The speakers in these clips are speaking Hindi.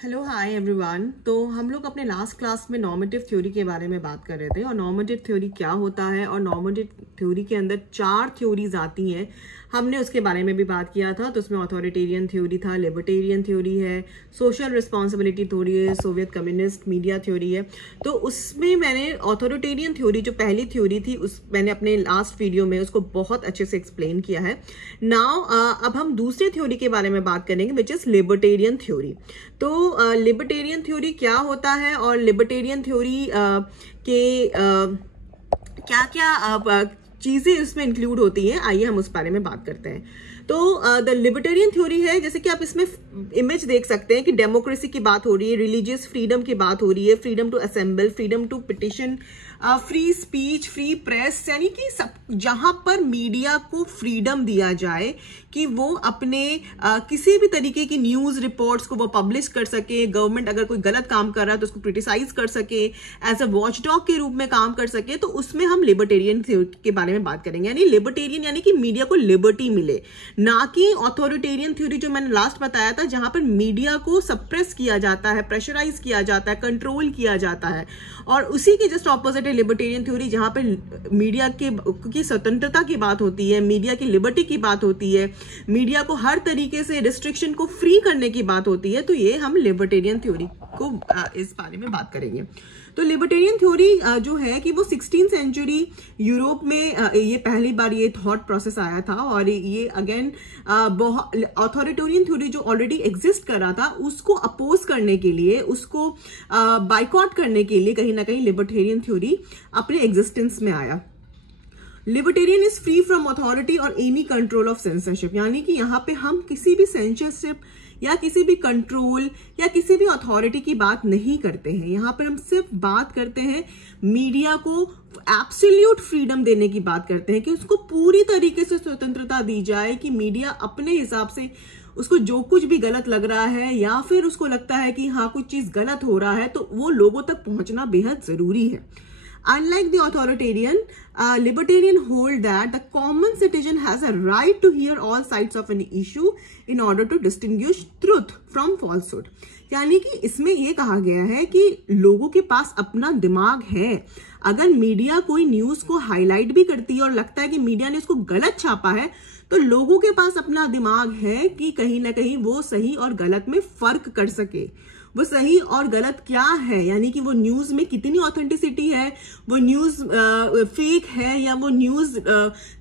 Hello hi everyone. तो हम लोग अपने लास्ट क्लास में नॉर्मेटिव थ्योरी के बारे में बात कर रहे थे और नॉर्मेटिव थ्योरी क्या होता है और नॉर्मेटिव थ्योरी के अंदर 4 थ्योरीज आती हैं। हमने उसके बारे में भी बात किया था। तो उसमें ऑथोरिटेरियन थ्योरी था, लिबर्टेरियन थ्योरी है, सोशल रिस्पॉन्सिबिलिटी थ्योरी है, सोवियत कम्युनिस्ट मीडिया थ्योरी है। तो उसमें मैंने ऑथोरिटेरियन थ्योरी जो पहली थ्योरी थी उस मैंने अपने लास्ट वीडियो में उसको बहुत अच्छे से एक्सप्लेन किया है। नाउ अब हम दूसरे थ्योरी के बारे में बात करेंगे विच इज लिबर्टेरियन थ्योरी। तो लिबर्टेरियन थ्योरी क्या होता है और लिबर्टेरियन थ्योरी के क्या क्या चीजें इसमें इंक्लूड होती हैं, आइए हम उस बारे में बात करते हैं। तो द लिबर्टेरियन थ्योरी है, जैसे कि आप इसमें इमेज देख सकते हैं कि डेमोक्रेसी की बात हो रही है, रिलीजियस फ्रीडम की बात हो रही है, freedom to assemble, freedom to petition, free speech, free press, यानी कि सब जहां पर मीडिया को फ्रीडम दिया जाए कि वो अपने किसी भी तरीके की न्यूज रिपोर्ट्स को वो पब्लिश कर सके। गवर्नमेंट अगर कोई गलत काम कर रहा है तो उसको क्रिटिसाइज कर सके, एज अ वॉचडॉग के रूप में काम कर सके। तो उसमें हम लिबर्टेरियन के बारे में बात करेंगे। यानी लिबर्टेरियन यानी कि मीडिया को लिबर्टी मिले, ना कि ऑथोरिटेरियन थ्योरी जो मैंने लास्ट बताया था जहां पर मीडिया को सप्रेस किया जाता है, प्रेशराइज किया जाता है, कंट्रोल किया जाता है। और उसी के जस्ट ऑपोजिट है लिबर्टेरियन थ्योरी जहां पर मीडिया की स्वतंत्रता की बात होती है, मीडिया की लिबर्टी की बात होती है, मीडिया को हर तरीके से रिस्ट्रिक्शन को फ्री करने की बात होती है। तो ये हम लिबर्टेरियन थ्योरी को इस बारे में बात करेंगे। तो लिबर्टेरियन थ्योरी जो है कि वो 16th सेंचुरी यूरोप में ये पहली बार ये थॉट प्रोसेस आया था। और ये अगेन ऑथोरिटेरियन थ्योरी जो ऑलरेडी एग्जिस्ट कर रहा था उसको अपोज करने के लिए, उसको बाइकॉट करने के लिए कहीं ना कहीं लिबर्टेरियन थ्योरी अपने एग्जिस्टेंस में आया। Libertarian is free from authority और एनी कंट्रोल ऑफ सेंसरशिप, यानी कि यहाँ पे हम किसी भी सेंसरशिप या किसी भी कंट्रोल या किसी भी अथॉरिटी की बात नहीं करते हैं। यहाँ पर हम सिर्फ बात करते हैं मीडिया को एब्सोल्यूट फ्रीडम देने की बात करते हैं कि उसको पूरी तरीके से स्वतंत्रता दी जाए कि मीडिया अपने हिसाब से उसको जो कुछ भी गलत लग रहा है या फिर उसको लगता है कि हाँ कुछ चीज गलत हो रहा है तो वो लोगों तक पहुंचना बेहद जरूरी है। Unlike the authoritarian, libertarian hold that the common citizen has a right to hear all sides of an issue in order to distinguish truth from falsehood. यानी कि इसमें यह कहा गया है कि लोगों के पास अपना दिमाग है। अगर मीडिया कोई न्यूज को हाईलाइट भी करती है और लगता है कि मीडिया ने उसको गलत छापा है तो लोगों के पास अपना दिमाग है कि कहीं ना कहीं वो सही और गलत में फर्क कर सके, वो सही और गलत क्या है, यानी कि वो न्यूज में कितनी ऑथेंटिसिटी है, वो न्यूज फेक है या वो न्यूज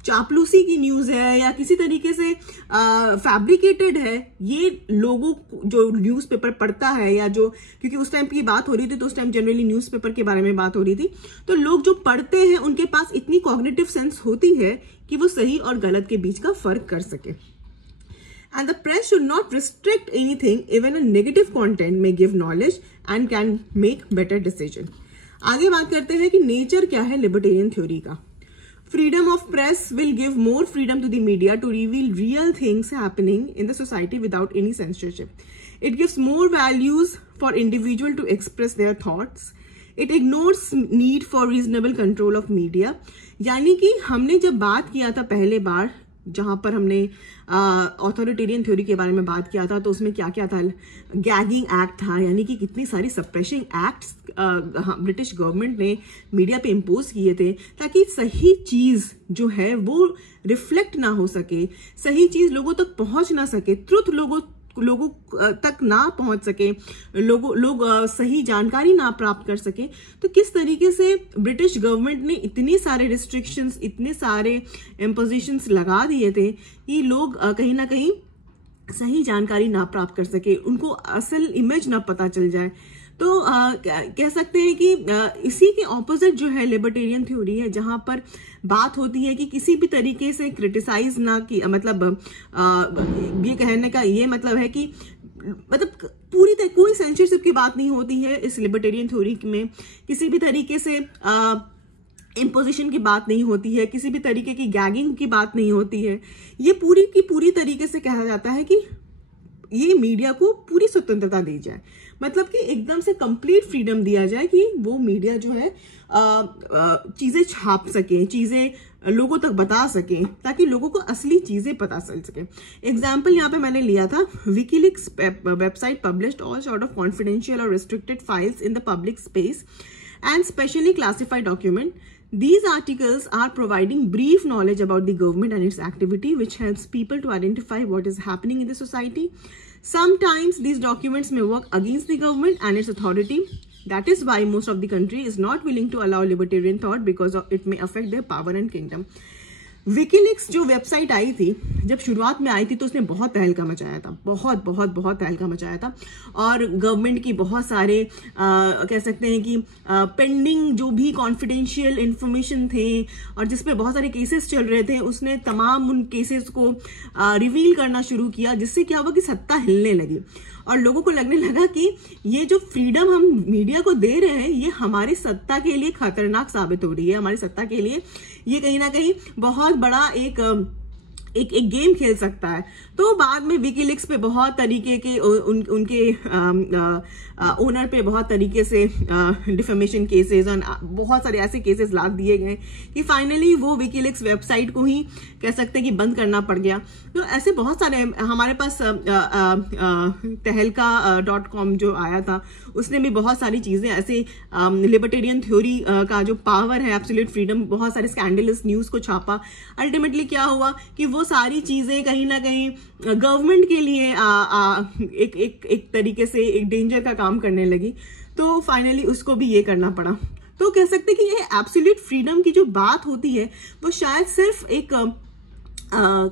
चापलूसी की न्यूज है या किसी तरीके से फैब्रिकेटेड है। ये लोगों जो न्यूज़पेपर पढ़ता है या जो, क्योंकि उस टाइम की बात हो रही थी तो उस टाइम जनरली न्यूज़पेपर के बारे में बात हो रही थी, तो लोग जो पढ़ते हैं उनके पास इतनी कॉग्निटिव सेंस होती है कि वो सही और गलत के बीच का फर्क कर सके। And the press should not restrict anything, even a negative content may give knowledge and can make better decision. आगे बात करते हैं कि नेचर क्या है लिबर्टेरियन थ्योरी का। Freedom of press will give more freedom to the media to reveal real things happening in the society without any censorship. It gives more values for individual to express their thoughts. It ignores need for reasonable control of media. यानी कि हमने जब बात किया था पहले बार जहां पर हमने ऑथोरिटेरियन थ्योरी के बारे में बात किया था तो उसमें क्या क्या था, गैगिंग एक्ट था, यानी कि कितनी सारी सप्रेसिंग एक्ट्स ब्रिटिश गवर्नमेंट ने मीडिया पे इम्पोज किए थे ताकि सही चीज जो है वो रिफ्लेक्ट ना हो सके, सही चीज लोगों तक पहुंच ना सके, ट्रुथ लोगों तक ना पहुंच सके, लोग सही जानकारी ना प्राप्त कर सके। तो किस तरीके से ब्रिटिश गवर्नमेंट ने इतने सारे रिस्ट्रिक्शंस, इतने सारे इम्पोजिशंस लगा दिए थे कि लोग कहीं ना कहीं सही जानकारी ना प्राप्त कर सके, उनको असल इमेज ना पता चल जाए। तो कह सकते हैं कि इसी के ऑपोजिट जो है लिबर्टेरियन थ्योरी है जहां पर बात होती है कि किसी भी तरीके से क्रिटिसाइज ना की, मतलब ये कहने का ये मतलब है कि पूरी तरह कोई सेंसरशिप की बात नहीं होती है इस लिबर्टेरियन थ्योरी में, किसी भी तरीके से इम्पोजिशन की बात नहीं होती है, किसी भी तरीके की गैगिंग की बात नहीं होती है। ये पूरी की पूरी तरीके से कहा जाता है कि ये मीडिया को पूरी स्वतंत्रता दी जाए, मतलब कि एकदम से कंप्लीट फ्रीडम दिया जाए कि वो मीडिया जो है चीजें छाप सके, चीजें लोगों तक बता सके, ताकि लोगों को असली चीजें पता चल सके। एग्जाम्पल यहाँ पे मैंने लिया था, WikiLeaks website published all sort of confidential और restricted files in the public space and specially classified document. These articles are providing brief knowledge about the government and its activity, which helps people to identify what is happening in the society. Sometimes these documents may work against the government and its authority. That is why most of the country is not willing to allow libertarian thought, because it may affect their power and kingdom. WikiLeaks जो वेबसाइट आई थी, जब शुरुआत में आई थी तो उसने बहुत तहलका मचाया था, बहुत बहुत बहुत तहलका मचाया था, और गवर्नमेंट की बहुत सारे कह सकते हैं कि पेंडिंग जो भी कॉन्फिडेंशियल इंफॉर्मेशन थे और जिस पे बहुत सारे केसेस चल रहे थे, उसने तमाम उन केसेस को रिवील करना शुरू किया, जिससे क्या हुआ कि सत्ता हिलने लगी और लोगों को लगने लगा कि ये जो फ्रीडम हम मीडिया को दे रहे हैं, ये हमारी सत्ता के लिए खतरनाक साबित हो रही है, हमारी सत्ता के लिए ये कहीं ना कहीं बहुत बड़ा एक गेम खेल सकता है। तो बाद में विकीलीक्स पे बहुत तरीके के उनके ओनर पे बहुत तरीके से डिफेमेशन केसेस और बहुत सारे ऐसे केसेस लाद दिए गए कि फाइनली वो विकीलीक्स वेबसाइट को ही कह सकते हैं कि बंद करना पड़ गया। तो ऐसे बहुत सारे हमारे पास तहलका.com जो आया था, उसने भी बहुत सारी चीजें ऐसे लिबर्टेरियन थ्योरी का जो पावर है, एब्सोल्यूट फ्रीडम, बहुत सारे स्कैंडलस न्यूज को छापा। अल्टीमेटली क्या हुआ कि वो सारी चीजें कहीं ना कहीं गवर्नमेंट के लिए एक तरीके से एक डेंजर का काम करने लगी। तो फाइनली उसको भी ये करना पड़ा। तो कह सकते कि ये एब्सोल्यूट फ्रीडम की जो बात होती है वो शायद सिर्फ एक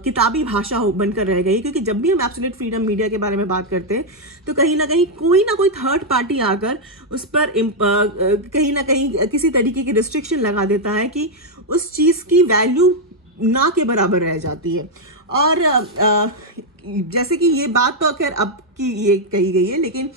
किताबी भाषा बनकर रह गई, क्योंकि जब भी हम एब्सोल्यूट फ्रीडम मीडिया के बारे में बात करते हैं तो कहीं ना कहीं कोई ना कोई थर्ड पार्टी आकर उस पर कहीं ना कहीं किसी तरीके की रिस्ट्रिक्शन लगा देता है कि उस चीज की वैल्यू ना के बराबर रह जाती है। और जैसे कि ये बात तो खैर अब की ये कही गई है, लेकिन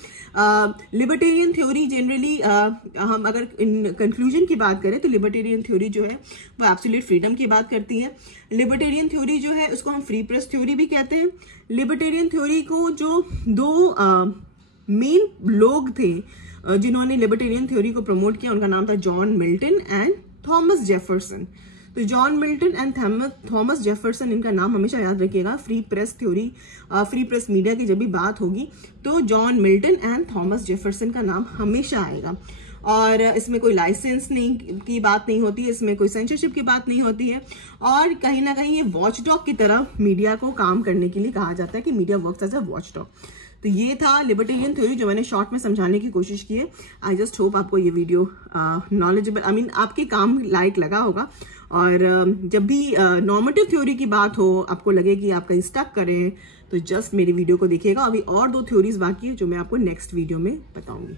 लिबर्टेरियन थ्योरी जनरली हम अगर इन कंक्लूजन की बात करें तो लिबर्टेरियन थ्योरी जो है वो एब्सोल्यूट फ्रीडम की बात करती है। लिबर्टेरियन थ्योरी जो है उसको हम फ्री प्रेस थ्योरी भी कहते हैं। लिबर्टेरियन थ्योरी को जो दो मेन लोग थे जिन्होंने लिबर्टेरियन थ्योरी को प्रमोट किया, उनका नाम था John Milton and Thomas Jefferson. तो John Milton and Thomas Jefferson, इनका नाम हमेशा याद रखिएगा। Free press theory, free press media की जब भी बात होगी तो John Milton and Thomas Jefferson का नाम हमेशा आएगा। और इसमें कोई लाइसेंस नहीं की बात नहीं होती है, इसमें कोई सेंसरशिप की बात नहीं होती है, और कहीं ना कहीं ये वॉचडॉग की तरह मीडिया को काम करने के लिए कहा जाता है कि media works as a watchdog. तो ये था लिबर्टेरियन थ्योरी जो मैंने शॉर्ट में समझाने की कोशिश की है। आई जस्ट होप आपको ये वीडियो नॉलेजेबल, आपके काम लायक लगा होगा। और जब भी नॉर्मेटिव थ्योरी की बात हो, आपको लगे कि आप कहीं स्टक करें, तो जस्ट मेरी वीडियो को देखिएगा। अभी और 2 थ्योरीज बाकी है जो मैं आपको नेक्स्ट वीडियो में बताऊंगी।